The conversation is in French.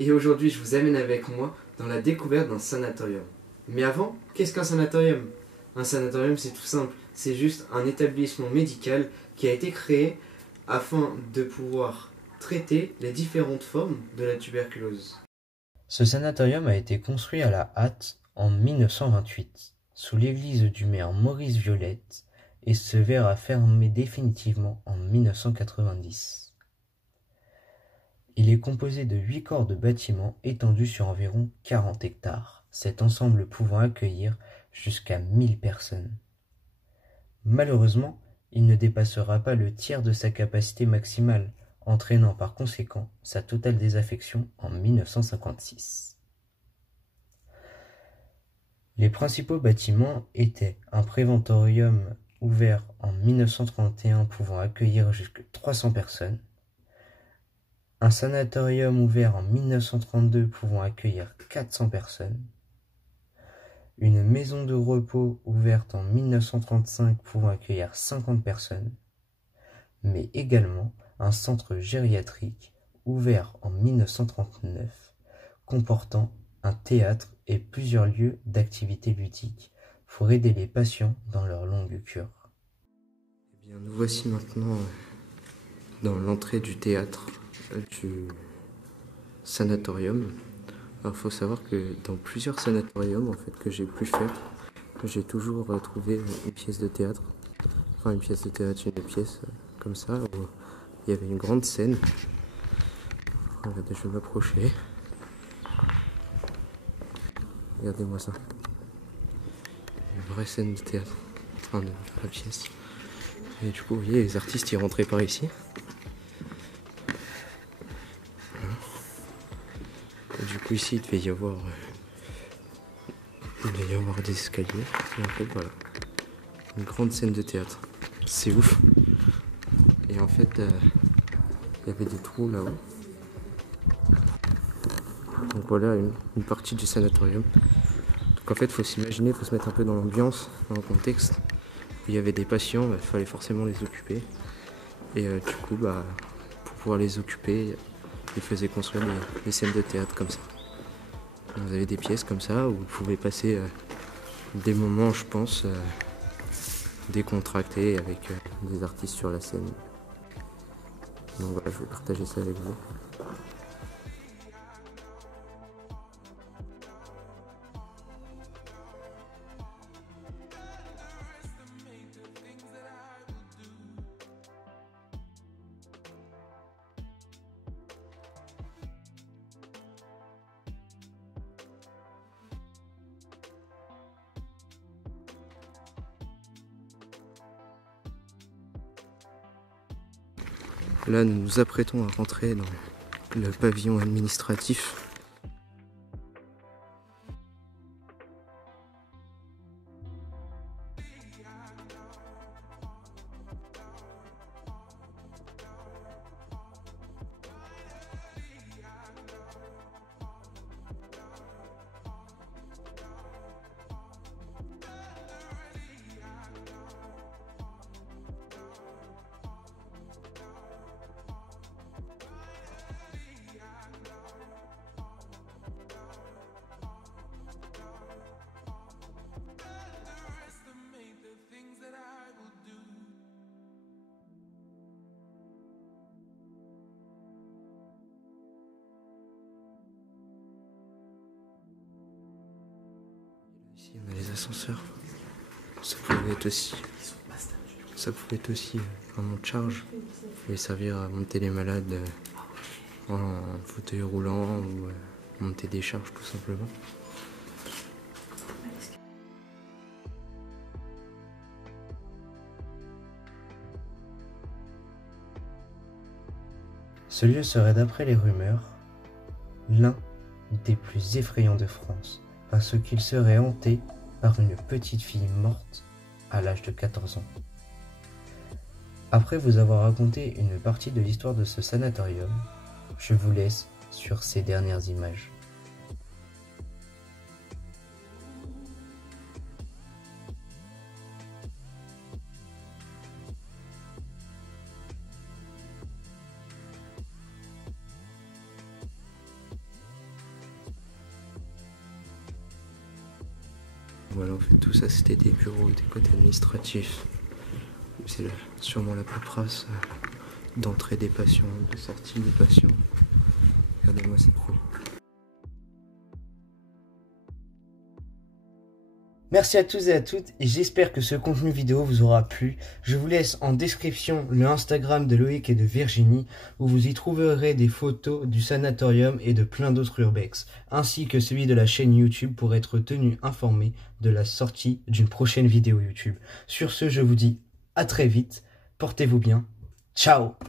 et aujourd'hui je vous amène avec moi dans la découverte d'un sanatorium. Mais avant, qu'est-ce qu'un sanatorium? Un sanatorium, c'est tout simple, c'est juste un établissement médical qui a été créé afin de pouvoir traiter les différentes formes de la tuberculose. Ce sanatorium a été construit à la hâte en 1928, sous l'église du maire Maurice Violette, et se verra fermer définitivement en 1990. Il est composé de 8 corps de bâtiments étendus sur environ 40 hectares, cet ensemble pouvant accueillir jusqu'à 1000 personnes. Malheureusement, il ne dépassera pas le tiers de sa capacité maximale, entraînant par conséquent sa totale désaffection en 1956. Les principaux bâtiments étaient un préventorium ouvert en 1931 pouvant accueillir jusqu'à 300 personnes, un sanatorium ouvert en 1932 pouvant accueillir 400 personnes, une maison de repos ouverte en 1935 pouvant accueillir 50 personnes, mais également un centre gériatrique ouvert en 1939 comportant un théâtre et plusieurs lieux d'activités ludiques pour aider les patients dans leur longue cure. Eh bien, nous voici maintenant dans l'entrée du théâtre du sanatorium. Alors, il faut savoir que dans plusieurs sanatoriums en fait, que j'ai pu faire, j'ai toujours trouvé une pièce de théâtre. Enfin, une pièce de théâtre, une pièce comme ça, où il y avait une grande scène. Regardez, je vais m'approcher. Regardez-moi ça. Une vraie scène de théâtre. Enfin, de la pièce. Et du coup, vous voyez, les artistes, ils rentraient par ici. Et du coup, ici, il devait y avoir des escaliers. Et en fait, voilà. Une grande scène de théâtre. C'est ouf. Et en fait, il y avait des trous là-haut. Donc voilà une partie du sanatorium. Donc en fait, il faut s'imaginer, il faut se mettre un peu dans l'ambiance, dans le contexte. Il y avait des patients, il fallait forcément les occuper. Et du coup, pour pouvoir les occuper, ils faisaient construire des scènes de théâtre comme ça. Vous avez des pièces comme ça où vous pouvez passer des moments, je pense, décontractés avec des artistes sur la scène. Donc voilà, je vais partager ça avec vous. Là, nous nous apprêtons à rentrer dans le pavillon administratif. Ici, on a les ascenseurs. Ça pouvait être aussi un monte-charge. Ça pouvait servir à monter les malades en fauteuil roulant ou monter des charges tout simplement. Ce lieu serait, d'après les rumeurs, l'un des plus effrayants de France, parce qu'il serait hanté par une petite fille morte à l'âge de 14 ans. Après vous avoir raconté une partie de l'histoire de ce sanatorium, je vous laisse sur ces dernières images. Voilà, en fait, tout ça, c'était des bureaux, des côtés administratifs. C'est sûrement la paperasse d'entrée des patients, de sortie des patients. Regardez-moi, c'est cool. Merci à tous et à toutes et j'espère que ce contenu vidéo vous aura plu. Je vous laisse en description le Instagram de Loïc et de Virginie où vous y trouverez des photos du sanatorium et de plein d'autres urbex, ainsi que celui de la chaîne YouTube pour être tenu informé de la sortie d'une prochaine vidéo YouTube. Sur ce, je vous dis à très vite, portez-vous bien, ciao!